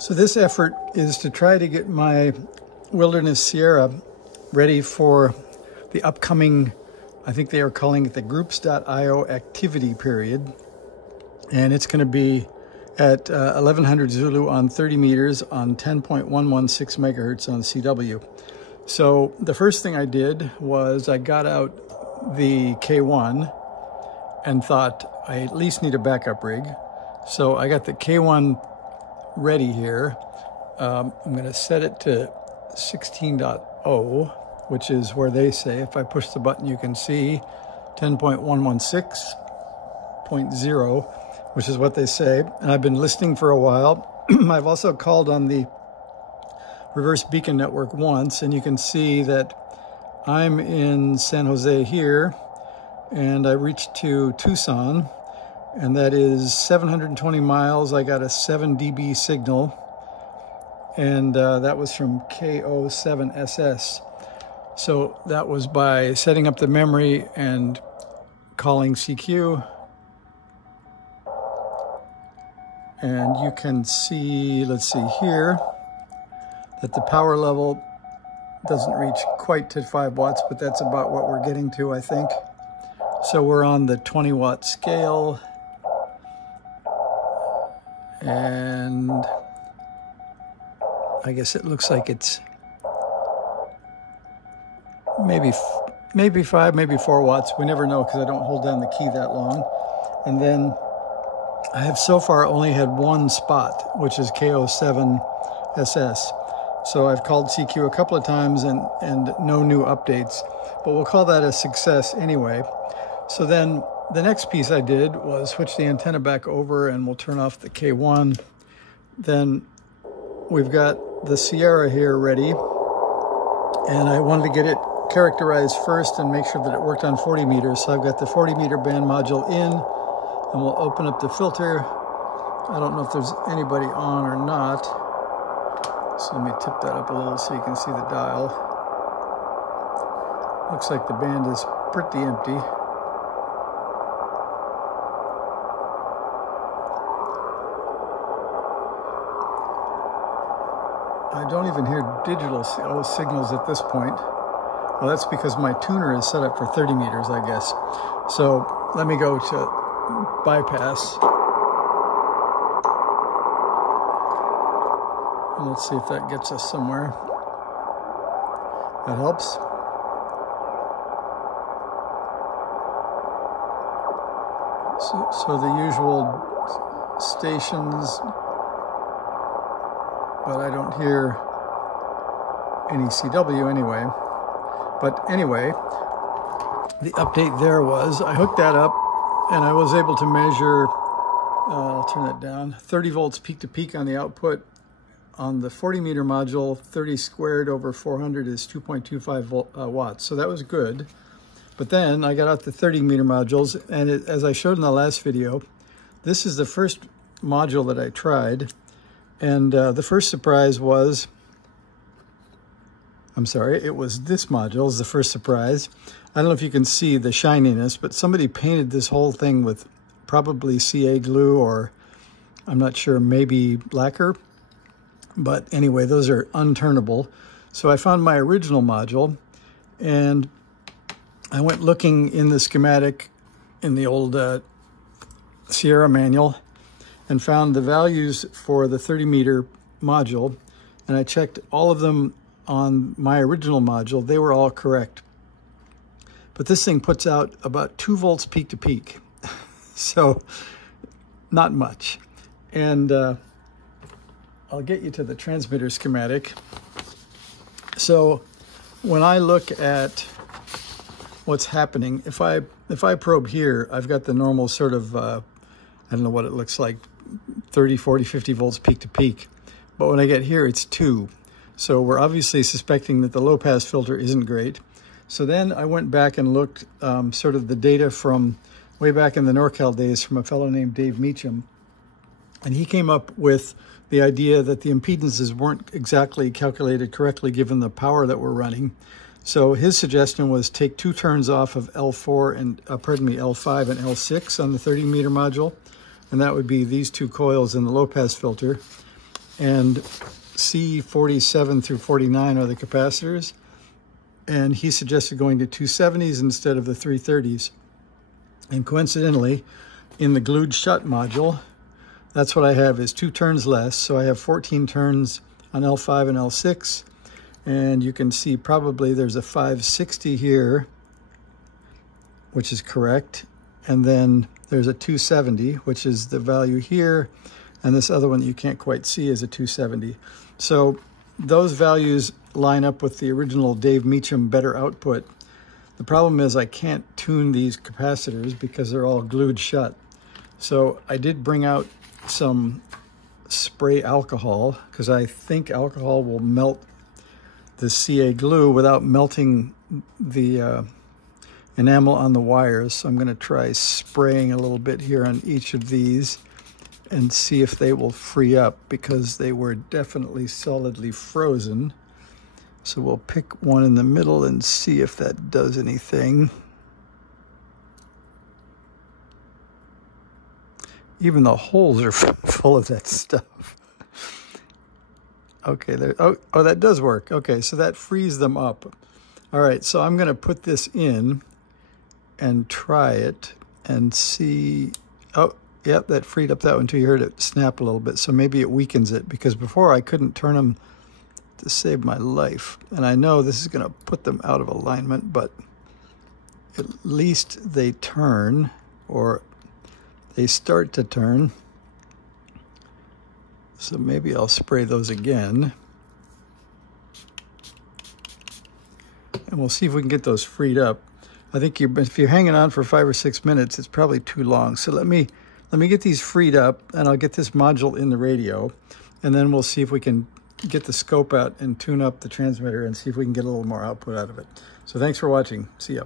So this effort is to try to get my Wilderness Sierra ready for the upcoming, I think they are calling it the groups.io activity period. And it's going to be at 1100 Zulu on 30 meters on 10.116 megahertz on CW. So the first thing I did was I got out the K1 and thought I at least need a backup rig. So I got the K1 ready here. I'm going to set it to 16.0, which is where they say if I push the button you can see 10.116.0, which is what they say. And I've been listening for a while. I've also called on the reverse beacon network once, and you can see that I'm in San Jose here, and I reached to Tucson, and that is 720 miles. I got a 7 dB signal, and that was from KO7SS. So that was by setting up the memory and calling CQ. And you can see, let's see here, that the power level doesn't reach quite to 5 watts, but that's about what we're getting to, I think. So we're on the 20 watt scale. And I guess it looks like it's maybe 5, maybe 4 watts. We never know because I don't hold down the key that long. And then I have so far only had one spot, which is KO7SS. So I've called CQ a couple of times and no new updates, but we'll call that a success anyway. So then the next piece I did was switch the antenna back over, and we'll turn off the K1. Then we've got the Sierra here ready, and I wanted to get it characterized first and make sure that it worked on 40 meters. So I've got the 40 meter band module in, and we'll open up the filter. I don't know if there's anybody on or not. So let me tip that up a little so you can see the dial. Looks like the band is pretty empty. I don't even hear digital signals at this point. Well, that's because my tuner is set up for 30 meters, I guess. So let me go to bypass. And let's see if that gets us somewhere. That helps. So the usual stations, but I don't hear any CW anyway. But anyway, the update there was I hooked that up and I was able to measure, I'll turn that down, 30 volts peak to peak on the output. On the 40 meter module, 30 squared over 400 is 2.25 watts. So that was good. But then I got out the 30 meter modules, and as I showed in the last video, this is the first module that I tried. And the first surprise was, it was this module is the first surprise. I don't know if you can see the shininess, but somebody painted this whole thing with probably CA glue, or I'm not sure, maybe lacquer. But anyway, those are unturnable. So I found my original module, and I went looking in the schematic in the old Sierra manual and found the values for the 30 meter module, and I checked all of them on my original module. They were all correct. But this thing puts out about 2 volts peak to peak. So not much. And I'll get you to the transmitter schematic. So when I look at what's happening, if I probe here, I've got the normal sort of, I don't know what it looks like, 30, 40, 50 volts peak to peak. But when I get here, it's 2. So we're obviously suspecting that the low pass filter isn't great. So then I went back and looked sort of the data from way back in the NorCal days from a fellow named Dave Meacham. And he came up with the idea that the impedances weren't exactly calculated correctly given the power that we're running. So his suggestion was take 2 turns off of L4 and, L5 and L6 on the 30 meter module. And that would be these 2 coils in the low pass filter. and C47 through 49 are the capacitors. And he suggested going to 270s instead of the 330s. And coincidentally, in the glued shut module, that's what I have is 2 turns less. So I have 14 turns on L5 and L6. And you can see probably there's a 560 here, which is correct. And then there's a 270, which is the value here. And this other one that you can't quite see is a 270. So those values line up with the original Dave Meacham better output. The problem is I can't tune these capacitors because they're all glued shut. So I did bring out some spray alcohol because I think alcohol will melt the CA glue without melting the enamel on the wires. So I'm going to try spraying a little bit here on each of these and see if they will free up, because they were definitely solidly frozen. So we'll pick one in the middle and see if that does anything. Even the holes are full of that stuff. Okay, there. Oh, that does work. Okay, so that frees them up. All right, so I'm going to put this in and try it and see. Oh, yep, that freed up that one too. You heard it snap a little bit, so maybe it weakens it, because before I couldn't turn them to save my life. And I know this is going to put them out of alignment, but at least they turn, or they start to turn. So maybe I'll spray those again. And we'll see if we can get those freed up. I think if you're hanging on for 5 or 6 minutes, it's probably too long. So let me get these freed up, and I'll get this module in the radio, and then we'll see if we can get the scope out and tune up the transmitter and see if we can get a little more output out of it. So thanks for watching. See ya.